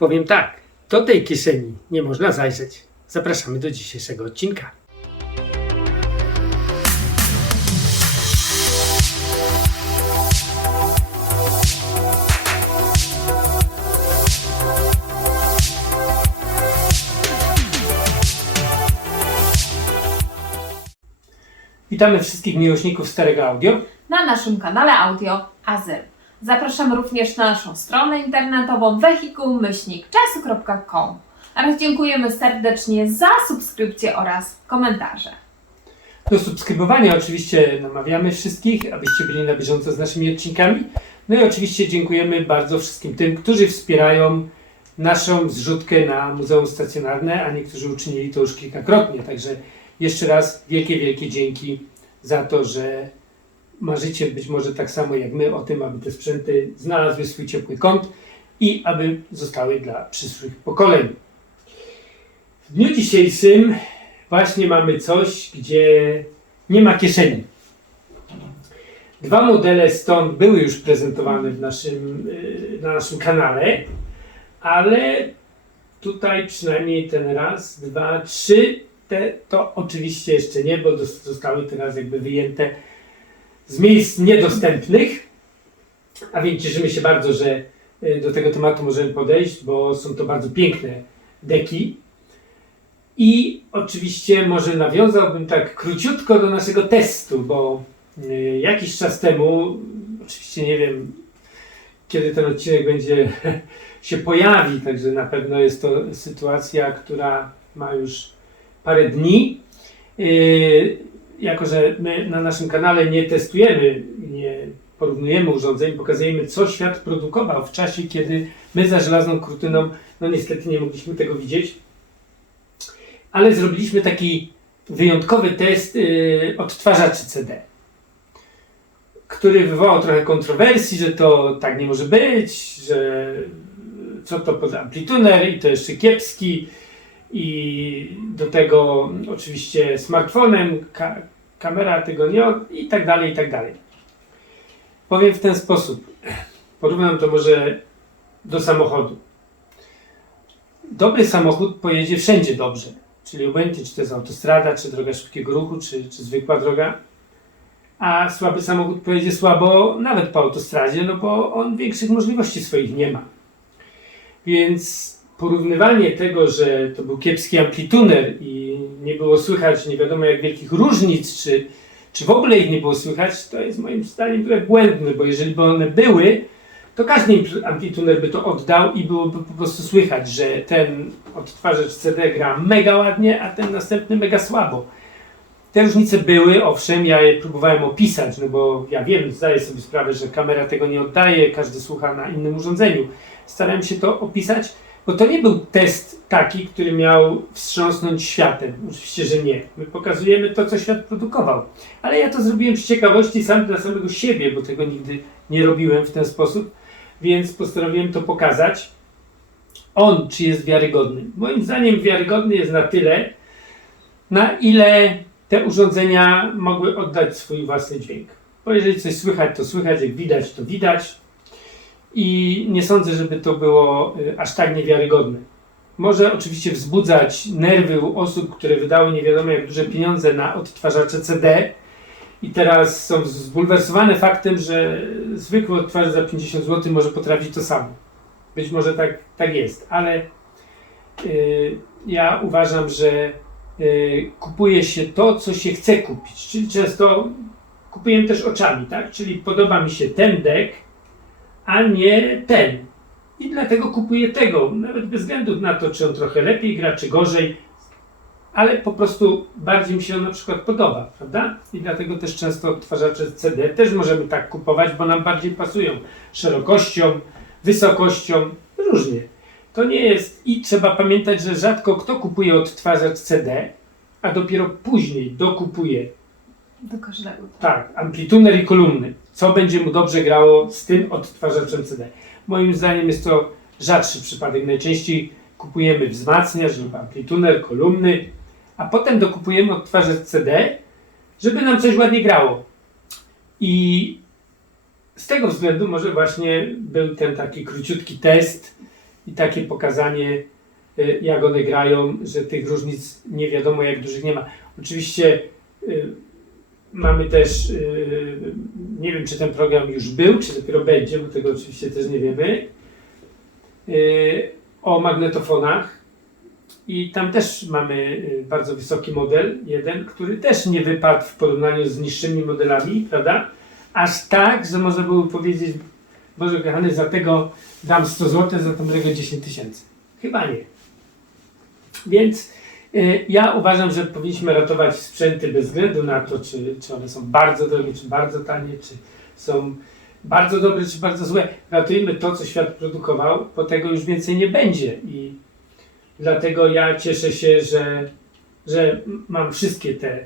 Powiem tak, do tej kieszeni nie można zajrzeć. Zapraszamy do dzisiejszego odcinka. Witamy wszystkich miłośników starego audio. na naszym kanale audio Azyl. Zapraszamy również na naszą stronę internetową wehikuł-czasu.com oraz dziękujemy serdecznie za subskrypcję oraz komentarze. Do subskrybowania oczywiście namawiamy wszystkich, abyście byli na bieżąco z naszymi odcinkami. No i oczywiście dziękujemy bardzo wszystkim tym, którzy wspierają naszą zrzutkę na Muzeum Stacjonarne, a niektórzy uczynili to już kilkakrotnie. Także jeszcze raz wielkie, wielkie dzięki za to, że marzycie być może tak samo jak my o tym, aby te sprzęty znalazły swój ciepły kąt i aby zostały dla przyszłych pokoleń. W dniu dzisiejszym właśnie mamy coś, gdzie nie ma kieszeni. Dwa modele stąd były już prezentowane w naszym, yy, na naszym kanale, ale tutaj przynajmniej ten raz, dwa, trzy, te to oczywiście jeszcze nie, bo zostały teraz jakby wyjęte z miejsc niedostępnych. A więc cieszymy się bardzo, że y, do tego tematu możemy podejść, bo są to bardzo piękne deki. I oczywiście może nawiązałbym tak króciutko do naszego testu, bo y, jakiś czas temu, oczywiście nie wiem kiedy ten odcinek będzie się pojawi, także na pewno jest to sytuacja, która ma już parę dni. Y, jako, że my na naszym kanale nie testujemy, nie porównujemy urządzeń, pokazujemy, co świat produkował w czasie, kiedy my za żelazną kurtyną, no niestety nie mogliśmy tego widzieć, ale zrobiliśmy taki wyjątkowy test y, odtwarzaczy CD, który wywołał trochę kontrowersji, że to tak nie może być, że co to poza amplituner i to jeszcze kiepski i do tego oczywiście smartfonem, ka kamera tego nie od, i tak dalej, i tak dalej. Powiem w ten sposób. Porównam to może do samochodu. Dobry samochód pojedzie wszędzie dobrze. Czyli obojętnie, czy to jest autostrada, czy droga szybkiego ruchu, czy, czy zwykła droga. A słaby samochód pojedzie słabo nawet po autostradzie, no bo on większych możliwości swoich nie ma. Więc porównywanie tego, że to był kiepski amplituner i nie było słychać nie wiadomo jak wielkich różnic, czy, czy w ogóle ich nie było słychać, to jest moim zdaniem trochę błędne, bo jeżeli by one były, to każdy amplituner by to oddał i byłoby po prostu słychać, że ten odtwarzacz CD gra mega ładnie, a ten następny mega słabo. Te różnice były, owszem, ja je próbowałem opisać, no bo ja wiem, zdaję sobie sprawę, że kamera tego nie oddaje, każdy słucha na innym urządzeniu. Starałem się to opisać, bo to nie był test taki, który miał wstrząsnąć światem. Oczywiście, że nie. My pokazujemy to, co świat produkował. Ale ja to zrobiłem z ciekawości sam dla samego siebie, bo tego nigdy nie robiłem w ten sposób, więc postanowiłem to pokazać. On, czy jest wiarygodny? Moim zdaniem wiarygodny jest na tyle, na ile te urządzenia mogły oddać swój własny dźwięk. Bo jeżeli coś słychać, to słychać, jak widać, to widać. I nie sądzę, żeby to było y, aż tak niewiarygodne. Może oczywiście wzbudzać nerwy u osób, które wydały nie wiadomo jak duże pieniądze na odtwarzacze CD i teraz są zbulwersowane faktem, że zwykły odtwarzacz za 50 zł może potrafić to samo. Być może tak, tak jest, ale y, ja uważam, że y, kupuje się to, co się chce kupić. Czyli często kupujemy też oczami, tak? Czyli podoba mi się ten deck, a nie ten. I dlatego kupuję tego, nawet bez względu na to, czy on trochę lepiej gra, czy gorzej, ale po prostu bardziej mi się on na przykład podoba, prawda? I dlatego też często odtwarzacze CD też możemy tak kupować, bo nam bardziej pasują szerokością, wysokością, różnie. To nie jest i trzeba pamiętać, że rzadko kto kupuje odtwarzacz CD, a dopiero później dokupuje Do każdego. tak, amplituner i kolumny. Co będzie mu dobrze grało z tym odtwarzaczem CD? Moim zdaniem jest to rzadszy przypadek. Najczęściej kupujemy wzmacniacz lub amplituner, kolumny, a potem dokupujemy odtwarzacz CD, żeby nam coś ładnie grało. I z tego względu może właśnie był ten taki króciutki test i takie pokazanie, y, jak one grają, że tych różnic nie wiadomo jak dużych nie ma. Oczywiście y, mamy też, y, nie wiem czy ten program już był, czy dopiero będzie, bo tego oczywiście też nie wiemy, y, o magnetofonach. I tam też mamy y, bardzo wysoki model, jeden, który też nie wypadł w porównaniu z niższymi modelami, prawda? Aż tak, że można było powiedzieć, Boże kochany, za tego dam 100 zł, za tamtego 10 tysięcy. Chyba nie. Więc ja uważam, że powinniśmy ratować sprzęty bez względu na to, czy, czy one są bardzo drogie, czy bardzo tanie, czy są bardzo dobre, czy bardzo złe. Ratujmy to, co świat produkował, bo tego już więcej nie będzie. I dlatego ja cieszę się, że, że mam wszystkie te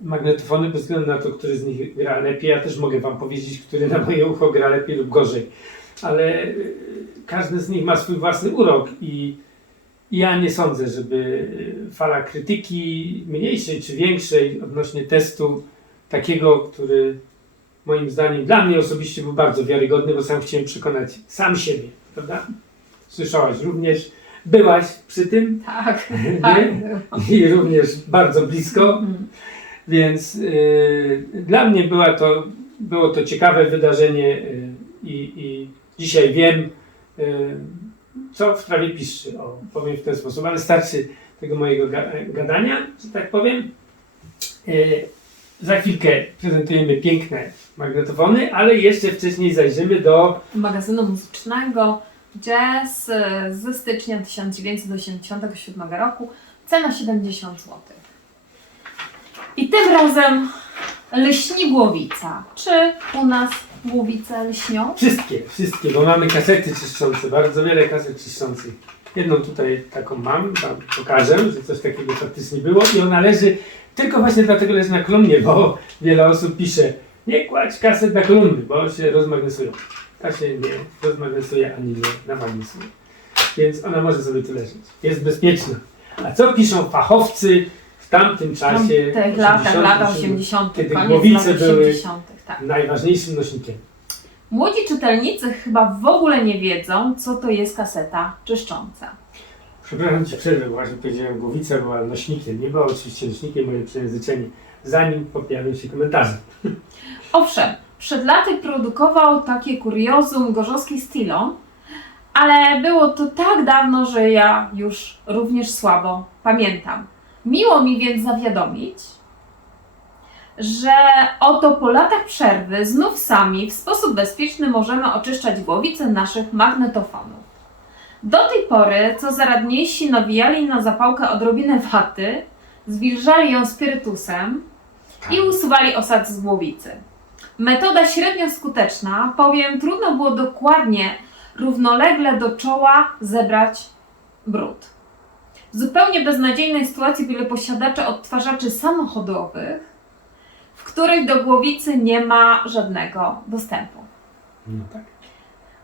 magnetofony bez względu na to, który z nich gra lepiej. Ja też mogę Wam powiedzieć, który na moje ucho gra lepiej lub gorzej. Ale y, każdy z nich ma swój własny urok i ja nie sądzę, żeby fala krytyki mniejszej czy większej odnośnie testu takiego, który moim zdaniem dla mnie osobiście był bardzo wiarygodny, bo sam chciałem przekonać sam siebie, prawda? Słyszałaś również, byłaś przy tym Tak, tak. i również bardzo blisko, Mhm. więc y, dla mnie była to, było to ciekawe wydarzenie y, i, dzisiaj wiem, y, co w trawie piszczy, o, powiem w ten sposób, ale starczy tego mojego ga gadania, że tak powiem. Y, za chwilkę prezentujemy piękne magnetofony, ale jeszcze wcześniej zajrzymy do magazynu muzycznego Jazz e, ze stycznia 1987 roku. Cena 70 zł. I tym razem lśni głowica. Czy u nas głowice lśnią? Wszystkie, wszystkie, bo mamy kasety czyszczące, bardzo wiele kaset czyszczących. Jedną tutaj taką mam, wam pokażę, że coś takiego faktycznie było i ona leży, tylko właśnie dlatego leży na kolumnie, bo wiele osób pisze, nie kładź kaset na kolumny, bo się rozmagnesują. Ta się nie rozmagnesuje ani nie namagnesuje. Więc ona może sobie tu leżeć. Jest bezpieczna. A co piszą fachowcy w tamtym czasie? W tych latach, 80., lata 80., kiedy głowice były 80., tak. najważniejszym nośnikiem. Młodzi czytelnicy chyba w ogóle nie wiedzą, co to jest kaseta czyszcząca. Przepraszam Cię przerwę, właśnie powiedziałem, głowica była nośnikiem. Nie była oczywiście nośnikiem, moje przejęzyczenie, zanim pojawią się komentarze. Owszem, przed laty produkował takie kuriozum gorzowski Stilon, ale było to tak dawno, że ja już również słabo pamiętam. Miło mi więc zawiadomić, że oto po latach przerwy znów sami w sposób bezpieczny możemy oczyszczać głowice naszych magnetofonów. Do tej pory, co zaradniejsi nawijali na zapałkę odrobinę waty, zwilżali ją spirytusem i usuwali osad z głowicy. Metoda średnio skuteczna, powiem, trudno było dokładnie, równolegle do czoła zebrać brud. W zupełnie beznadziejnej sytuacji byli posiadacze odtwarzaczy samochodowych, których do głowicy nie ma żadnego dostępu. No tak.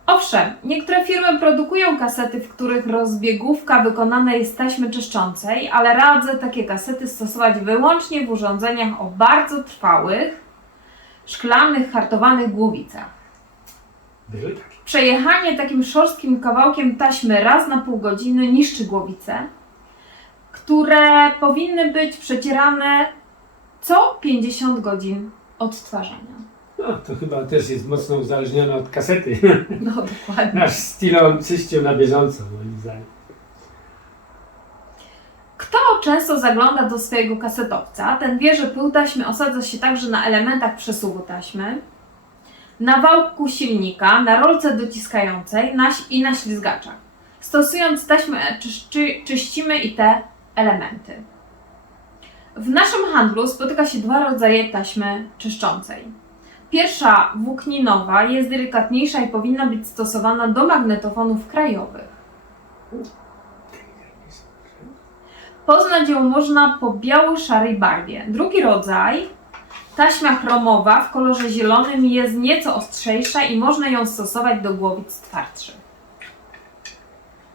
Owszem, niektóre firmy produkują kasety, w których rozbiegówka wykonana jest z taśmy czyszczącej, ale radzę takie kasety stosować wyłącznie w urządzeniach o bardzo trwałych, szklanych, hartowanych głowicach. Przejechanie takim szorstkim kawałkiem taśmy raz na pół godziny niszczy głowice, które powinny być przecierane co 50 godzin odtwarzania. No, to chyba też jest mocno uzależnione od kasety. No dokładnie. Nasz Stilon czyścił na bieżąco, moim zdaniem. Kto często zagląda do swojego kasetowca, ten wie, że pył taśmy osadza się także na elementach przesuwu taśmy, na wałku silnika, na rolce dociskającej na, i na ślizgaczach. Stosując taśmę czyszczy, czyścimy i te elementy. W naszym handlu spotyka się dwa rodzaje taśmy czyszczącej. Pierwsza, włókninowa, jest delikatniejsza i powinna być stosowana do magnetofonów krajowych. Poznać ją można po biało-szarej barwie. Drugi rodzaj, taśma chromowa w kolorze zielonym jest nieco ostrzejsza i można ją stosować do głowic twardszych.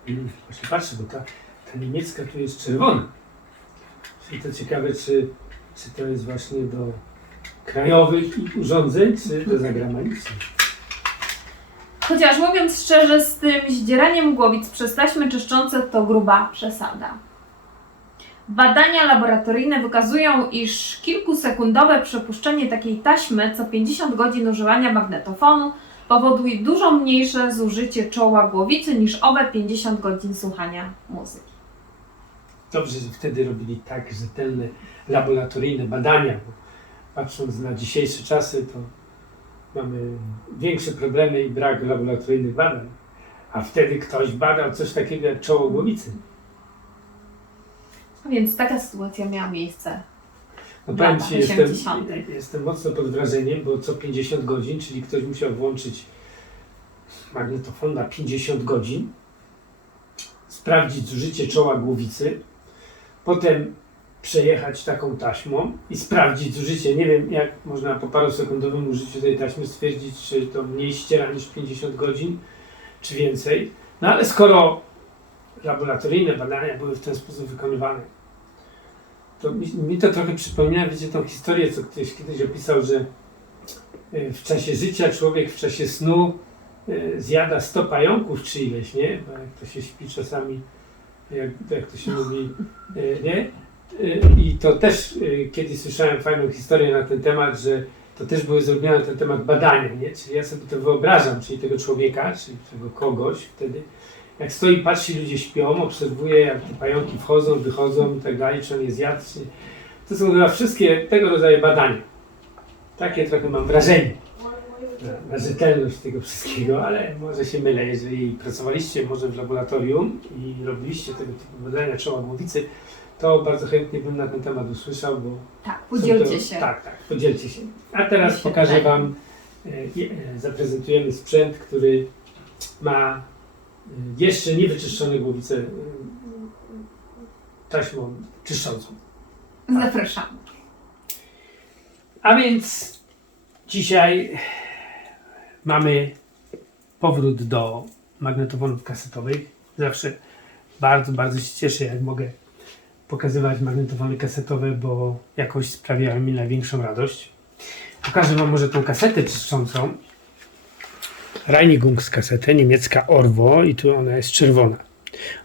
Mm, Właśnie patrzę, bo ta, ta niemiecka tu jest czerwona. Czyli to ciekawe, czy, czy to jest właśnie do krajowych i urządzeń, czy do zagranicznych. Chociaż mówiąc szczerze, z tym zdzieraniem głowic przez taśmy czyszczące to gruba przesada. Badania laboratoryjne wykazują, iż kilkusekundowe przepuszczenie takiej taśmy co 50 godzin używania magnetofonu powoduje dużo mniejsze zużycie czoła głowicy niż owe 50 godzin słuchania muzyki. Dobrze, że wtedy robili tak rzetelne laboratoryjne badania, bo patrząc na dzisiejsze czasy, to mamy większe problemy i brak laboratoryjnych badań. A wtedy ktoś badał coś takiego jak czoło głowicy. A Więc taka sytuacja miała miejsce. No powiem Ci, jestem, 80.. jestem mocno pod wrażeniem, bo co 50 godzin, czyli ktoś musiał włączyć magnetofon na 50 godzin, sprawdzić zużycie czoła głowicy, potem przejechać taką taśmą i sprawdzić zużycie. Nie wiem, jak można po parosekundowym użyciu tej taśmy stwierdzić, czy to mniej ściera niż 50 godzin, czy więcej. No ale skoro laboratoryjne badania były w ten sposób wykonywane, to mi, mi to trochę przypomina, wiecie, tą historię, co ktoś kiedyś opisał, że e, w czasie życia człowiek w czasie snu e, zjada 100 pająków czy ileś, nie? Bo jak to się śpi czasami, jak, jak to się mówi, e, nie? E, I to też e, kiedyś słyszałem fajną historię na ten temat, że to też były zrobione na ten temat badania, nie? Czyli ja sobie to wyobrażam, czyli tego człowieka, czyli tego kogoś wtedy, jak stoi, patrzy, ludzie śpią, obserwuje, jak te pająki wchodzą, wychodzą i tak dalej, czy on jest jadł, czy. To są chyba wszystkie tego rodzaju badania. Takie trochę mam wrażenie na, rzetelność tego wszystkiego, ale może się mylę. Jeżeli pracowaliście może w laboratorium i robiliście tego typu badania czoła głowicy, to bardzo chętnie bym na ten temat usłyszał, bo Tak, podzielcie to, się. Tak, tak, podzielcie się. A teraz pokażę. Wam, e, e, zaprezentujemy sprzęt, który ma e, jeszcze niewyczyszczone głowice taśmą czyszczącą. Zapraszamy. A więc dzisiaj mamy powrót do magnetofonów kasetowych. Zawsze bardzo, bardzo się cieszę, jak mogę pokazywać magnetofony kasetowe, bo jakoś sprawiają mi największą radość. Pokażę Wam może tą kasetę czyszczącą. Reinigungs kasetę, niemiecka Orwo i tu ona jest czerwona.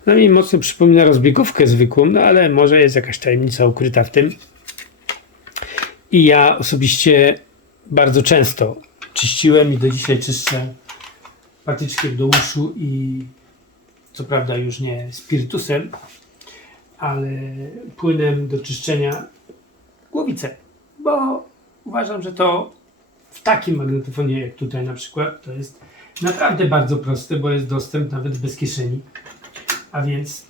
Ona mi mocno przypomina rozbiegówkę zwykłą, no ale może jest jakaś tajemnica ukryta w tym. I ja osobiście bardzo często czyściłem i do dzisiaj czyszczę patyczkiem do uszu i co prawda już nie spirytusem, ale płynem do czyszczenia głowice, bo uważam, że to w takim magnetofonie jak tutaj na przykład to jest naprawdę bardzo proste, bo jest dostęp nawet bez kieszeni, a więc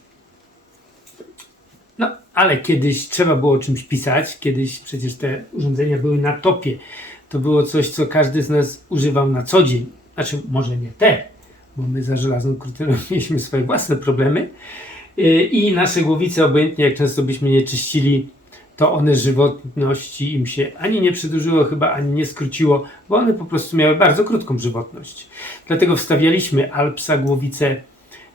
no, ale kiedyś trzeba było czymś pisać. Kiedyś przecież te urządzenia były na topie. To było coś, co każdy z nas używał na co dzień. Znaczy, może nie te, bo my za żelazną kurtyną mieliśmy swoje własne problemy. Yy, I nasze głowice, obojętnie jak często byśmy je czyścili, to one żywotności im się ani nie przedłużyło, chyba ani nie skróciło, bo one po prostu miały bardzo krótką żywotność. Dlatego wstawialiśmy Alpsa głowice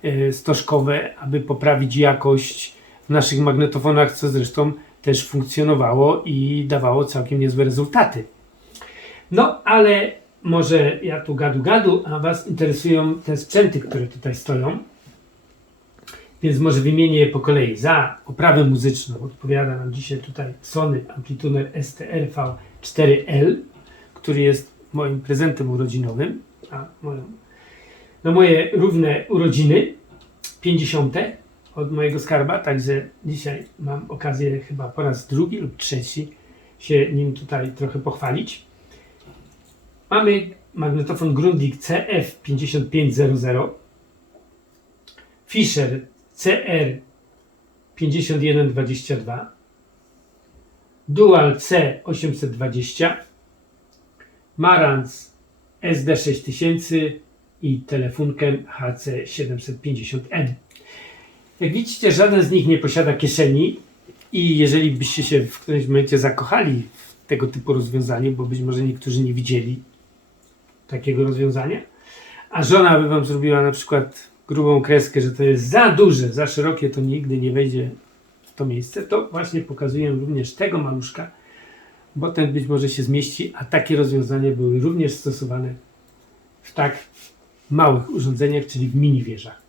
yy, stożkowe, aby poprawić jakość w naszych magnetofonach, co zresztą też funkcjonowało i dawało całkiem niezłe rezultaty. No, ale może ja tu gadu gadu, a Was interesują te sprzęty, które tutaj stoją. Więc może wymienię je po kolei. Za oprawę muzyczną odpowiada nam dzisiaj tutaj Sony Amplituner STR-V4L, który jest moim prezentem urodzinowym, a moją, na moje równe urodziny, 50 od mojego skarba, także dzisiaj mam okazję chyba po raz drugi lub trzeci się nim tutaj trochę pochwalić. Mamy magnetofon Grundig CF5500, Fisher CR5122, Dual C820, Marantz SD6000 i Telefunken HC750M. Jak widzicie, żaden z nich nie posiada kieszeni i jeżeli byście się w którymś momencie zakochali w tego typu rozwiązaniu, bo być może niektórzy nie widzieli takiego rozwiązania, a żona by wam zrobiła na przykład grubą kreskę, że to jest za duże, za szerokie, to nigdy nie wejdzie w to miejsce, to właśnie pokazuję również tego maluszka, bo ten być może się zmieści, a takie rozwiązania były również stosowane w tak małych urządzeniach, czyli w mini wieżach.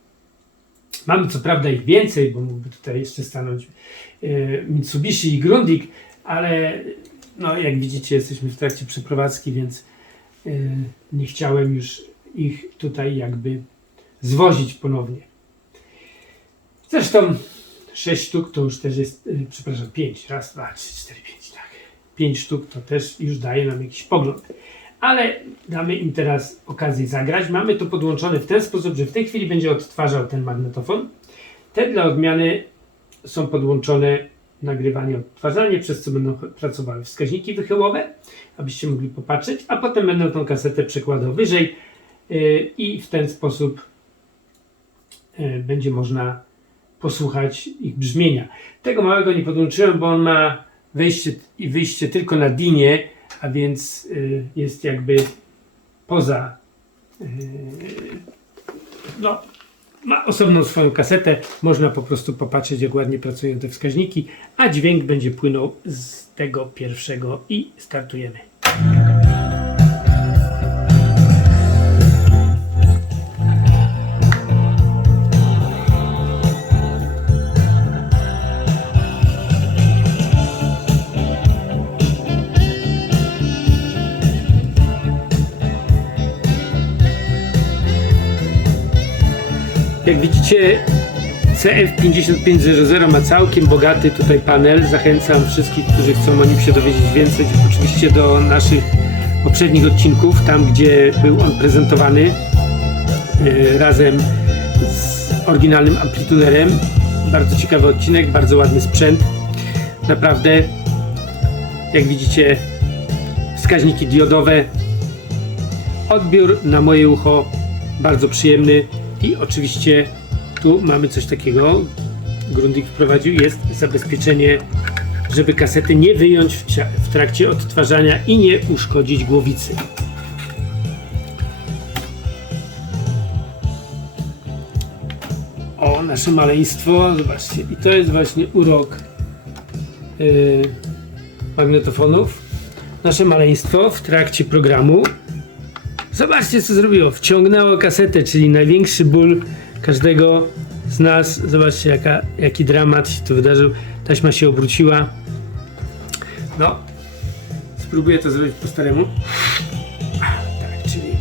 Mamy co prawda ich więcej, bo mógłby tutaj jeszcze stanąć e, Mitsubishi i Grundig, ale no, jak widzicie jesteśmy w trakcie przeprowadzki, więc nie chciałem już ich tutaj jakby zwozić ponownie. Zresztą 6 sztuk to już też jest, y, przepraszam, 5, raz, dwa, trzy, cztery, pięć, tak. 5 sztuk to też już daje nam jakiś pogląd. Ale damy im teraz okazję zagrać. Mamy to podłączone w ten sposób, że w tej chwili będzie odtwarzał ten magnetofon. Te dla odmiany są podłączone nagrywanie, odtwarzanie, przez co będą pracowały wskaźniki wychyłowe, abyście mogli popatrzeć, a potem będę tą kasetę przekładał wyżej yy, i w ten sposób yy, będzie można posłuchać ich brzmienia. Tego małego nie podłączyłem, bo on ma wejście i wyjście tylko na dinie, a więc y, jest jakby poza. y, no, ma osobną swoją kasetę. Można po prostu popatrzeć, jak ładnie pracują te wskaźniki, a dźwięk będzie płynął z tego pierwszego i startujemy. Jak widzicie, CF5500 ma całkiem bogaty tutaj panel. Zachęcam wszystkich, którzy chcą o nim się dowiedzieć więcej, oczywiście do naszych poprzednich odcinków, tam gdzie był on prezentowany e, razem z oryginalnym amplitunerem. Bardzo ciekawy odcinek, bardzo ładny sprzęt. Naprawdę, jak widzicie, wskaźniki diodowe, odbiór na moje ucho bardzo przyjemny i oczywiście tu mamy coś takiego Grundig wprowadził, jest zabezpieczenie żeby kasety nie wyjąć w, trakcie odtwarzania i nie uszkodzić głowicy. O, nasze maleństwo, zobaczcie, i to jest właśnie urok yy, magnetofonów. Nasze maleństwo w trakcie programu Zobaczcie, co zrobiło. Wciągnęło kasetę, czyli największy ból każdego z nas. Zobaczcie, jaka, jaki dramat się tu wydarzył. Taśma się obróciła. No, spróbuję to zrobić po staremu. Tak, czyli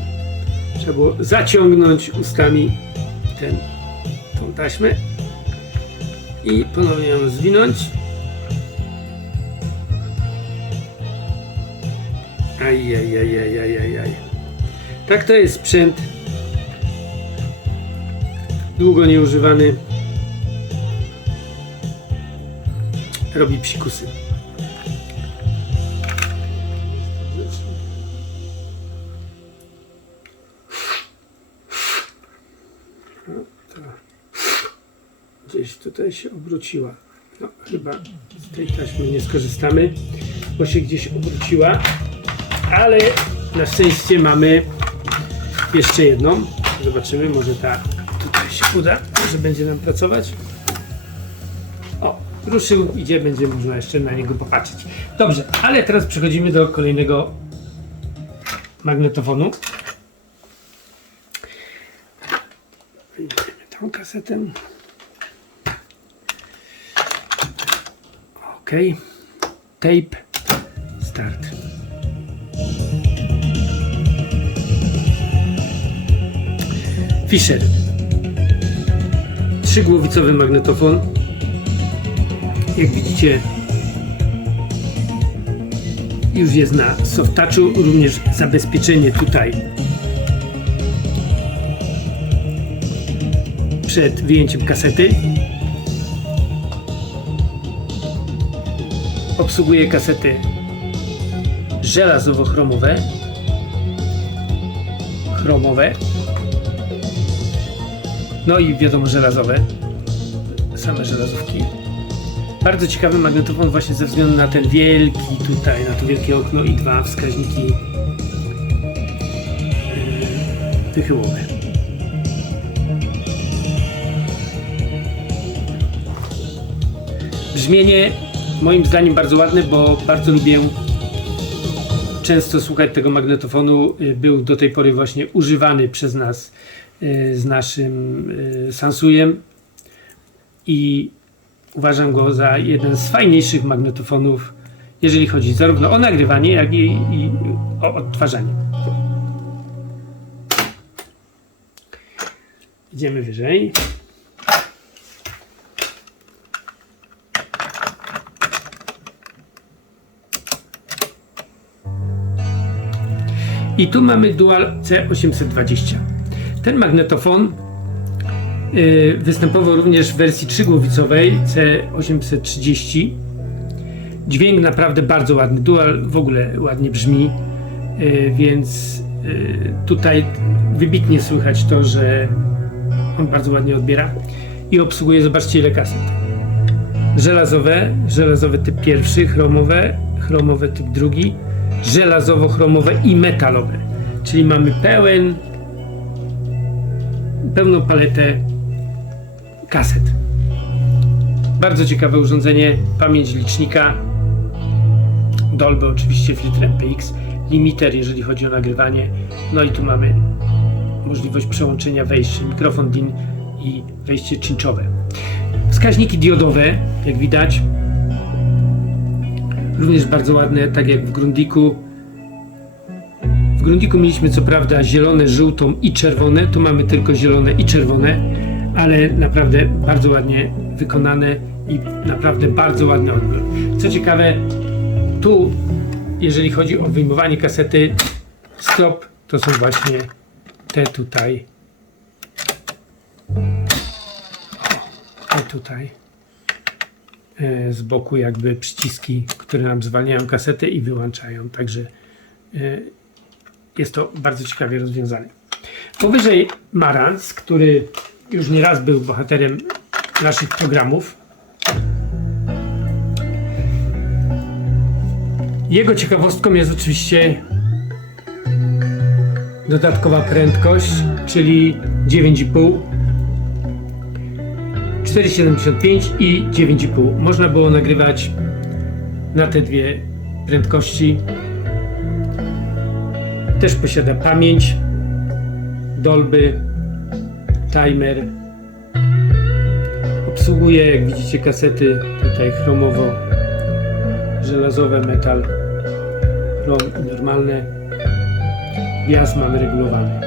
trzeba było zaciągnąć ustami ten, tą taśmę i ponownie ją zwinąć. Ajajajajajajaj. Tak to jest sprzęt długo nieużywany. Robi psikusy. Gdzieś tutaj się obróciła. No, chyba z tej taśmy nie skorzystamy, bo się gdzieś obróciła. Ale na szczęście mamy jeszcze jedną. Zobaczymy, może ta tutaj się uda, że będzie nam pracować. O, ruszył, idzie, będzie można jeszcze na niego popatrzeć. Dobrze, ale teraz przechodzimy do kolejnego magnetofonu. Tą kasetę. Ok. Tape. Fisher. Trzygłowicowy magnetofon. Jak widzicie, już jest na soft touchu, również zabezpieczenie tutaj przed wyjęciem kasety. Obsługuje kasety żelazowo-chromowe, chromowe, no i wiadomo żelazowe, same żelazówki. Bardzo ciekawy magnetofon właśnie ze względu na ten wielki tutaj, na to wielkie okno i dwa wskaźniki yy, wychyłowe. Brzmienie moim zdaniem bardzo ładne, bo bardzo lubię często słuchać tego magnetofonu. Y, Był do tej pory właśnie używany przez nas z naszym y, Sansujem i uważam go za jeden z fajniejszych magnetofonów, jeżeli chodzi zarówno o nagrywanie, jak i, i o odtwarzanie. Idziemy wyżej. I tu mamy Dual C820. Ten magnetofon y, występował również w wersji trzygłowicowej C830. Dźwięk naprawdę bardzo ładny. Dual w ogóle ładnie brzmi, y, więc y, tutaj wybitnie słychać to, że on bardzo ładnie odbiera i obsługuje, zobaczcie ile kaset. Żelazowe, żelazowy typ pierwszy, chromowe, chromowy typ drugi, żelazowo-chromowe i metalowe. Czyli mamy pełen, pełną paletę kaset. Bardzo ciekawe urządzenie, pamięć licznika, Dolby oczywiście, filtr MPX, limiter jeżeli chodzi o nagrywanie, no i tu mamy możliwość przełączenia wejść, mikrofon DIN i wejście cinchowe. Wskaźniki diodowe, jak widać, również bardzo ładne, tak jak w Grundiku. Grundiku mieliśmy co prawda zielone, żółtą i czerwone, tu mamy tylko zielone i czerwone, ale naprawdę bardzo ładnie wykonane i naprawdę bardzo ładny odbiór. Co ciekawe, tu, jeżeli chodzi o wyjmowanie kasety, stop, to są właśnie te tutaj. Te tutaj. E, Z boku jakby przyciski, które nam zwalniają kasetę i wyłączają. Także e, jest to bardzo ciekawie rozwiązane. Powyżej Marantz, który już nieraz był bohaterem naszych programów. Jego ciekawostką jest oczywiście dodatkowa prędkość, czyli 9,5, 4,75 i 9,5. Można było nagrywać na te dwie prędkości. Też posiada pamięć, Dolby, timer. Obsługuje, jak widzicie, kasety tutaj chromowo, żelazowe, metal, normalne. Jas mamy regulowany.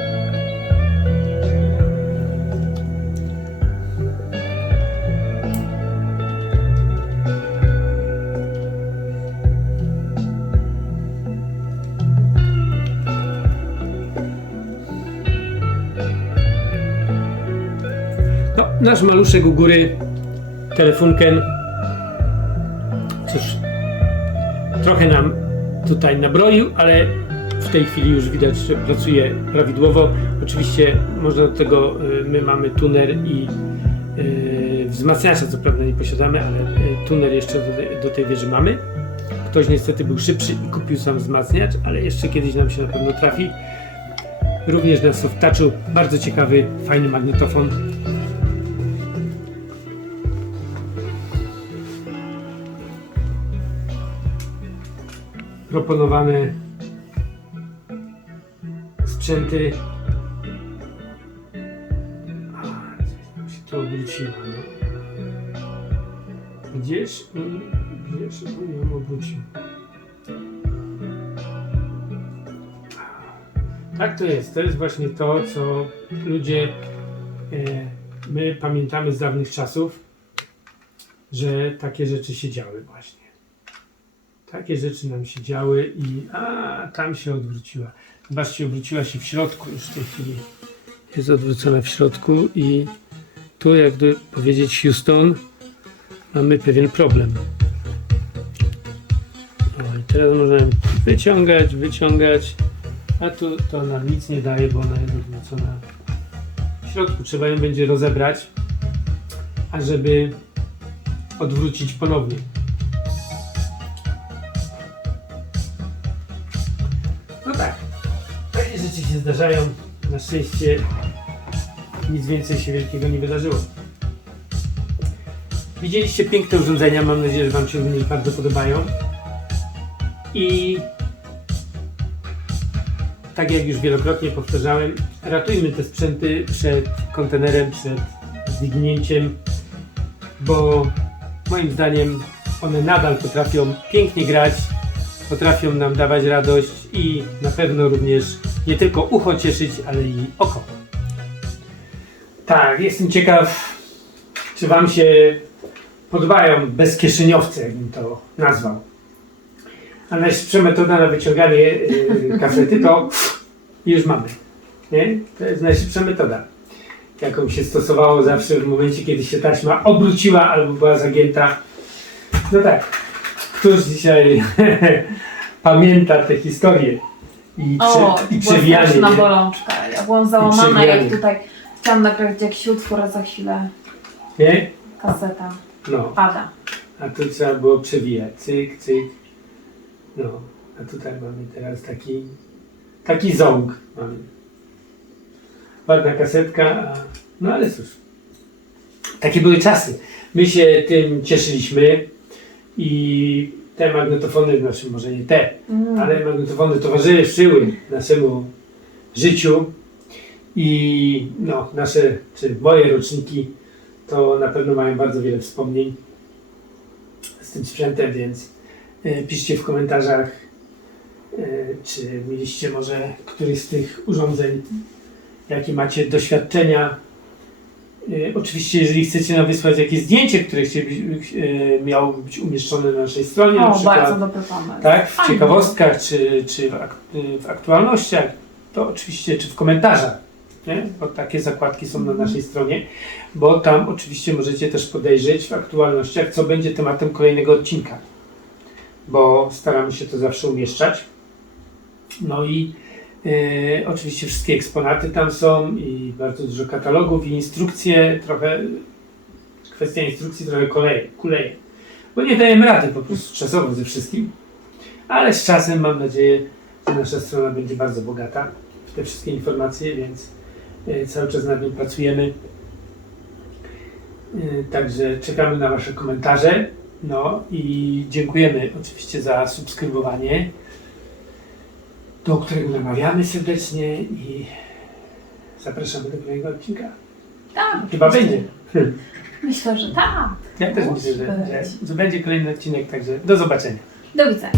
Nasz maluszek u góry, telefunken. Cóż, trochę nam tutaj nabroił, ale w tej chwili już widać, że pracuje prawidłowo. Oczywiście można do tego, y, my mamy tuner i y, wzmacniacza, co prawda nie posiadamy, ale y, tuner jeszcze do, do tej wieży mamy. Ktoś niestety był szybszy i kupił sam wzmacniacz, ale jeszcze kiedyś nam się na pewno trafi. Również na soft touchu bardzo ciekawy, fajny magnetofon. Proponowane sprzęty. A, się to obróciło. No. Gdzież, gdzież on ją obrócił? Tak to jest. To jest właśnie to, co ludzie, e, my pamiętamy z dawnych czasów, że takie rzeczy się działy właśnie. Takie rzeczy nam się działy i a tam się odwróciła. Zobaczcie, obróciła się w środku już w tej chwili. Jest odwrócona w środku i tu jakby powiedzieć Houston mamy pewien problem. O, i teraz możemy wyciągać, wyciągać, a tu to nam nic nie daje, bo ona jest odwrócona w środku. Trzeba ją będzie rozebrać, ażeby odwrócić ponownie. Zdarzają. Na szczęście nic więcej się wielkiego nie wydarzyło. Widzieliście piękne urządzenia. Mam nadzieję, że Wam się również bardzo podobają. I tak jak już wielokrotnie powtarzałem, ratujmy te sprzęty przed kontenerem, przed zgnięciem, bo moim zdaniem one nadal potrafią pięknie grać, potrafią nam dawać radość i na pewno również nie tylko ucho cieszyć, ale i oko. Tak, jestem ciekaw, czy Wam się podobają bezkieszeniowce, jakbym to nazwał. A najszybsza metoda na wyciąganie yy, kasety to już mamy. Nie? To jest najszybsza metoda, jaką się stosowało zawsze w momencie, kiedy się taśma obróciła albo była zagięta. No tak, któż dzisiaj pamięta te historie i, O, prze, to i przewijanie. nie? bolączka. Ja byłam załamana, jak tutaj chciałam nagrać jakiś utwór, za chwilę Nie? kaseta No. pada. A tu trzeba było przewijać. Cyk, cyk. No. A tutaj mamy teraz taki taki ząg mamy. Ładna kasetka, no ale cóż. Takie były czasy. My się tym cieszyliśmy i te magnetofony, znaczy może nie te, Mm. ale magnetofony towarzyszyły naszemu życiu i no, nasze, czy moje roczniki to na pewno mają bardzo wiele wspomnień z tym sprzętem, więc e, piszcie w komentarzach, e, czy mieliście może któryś z tych urządzeń, jakie macie doświadczenia. E, Oczywiście, jeżeli chcecie nam wysłać jakieś zdjęcie, które e, miałoby być umieszczone na naszej stronie, na O, przykład, bardzo dobry pomysł. tak, w ciekawostkach, czy, czy w, ak w aktualnościach, to oczywiście, czy w komentarzach, nie? bo takie zakładki są na naszej stronie, bo tam oczywiście możecie też podejrzeć w aktualnościach, co będzie tematem kolejnego odcinka, bo staramy się to zawsze umieszczać. No i e, oczywiście wszystkie eksponaty tam są i bardzo dużo katalogów i instrukcje, trochę kwestia instrukcji trochę koleje, kuleje, bo nie dajemy rady po prostu czasowo ze wszystkim. Ale z czasem mam nadzieję, że nasza strona będzie bardzo bogata w te wszystkie informacje, więc e, cały czas nad nim pracujemy. E, Także czekamy na Wasze komentarze. No i dziękujemy oczywiście za subskrybowanie, do którego namawiamy serdecznie i zapraszamy do kolejnego odcinka. Tak, Chyba będzie. Myślę, że tak. Ja też myślę, że, że, że będzie kolejny odcinek, także do zobaczenia. Do widzenia.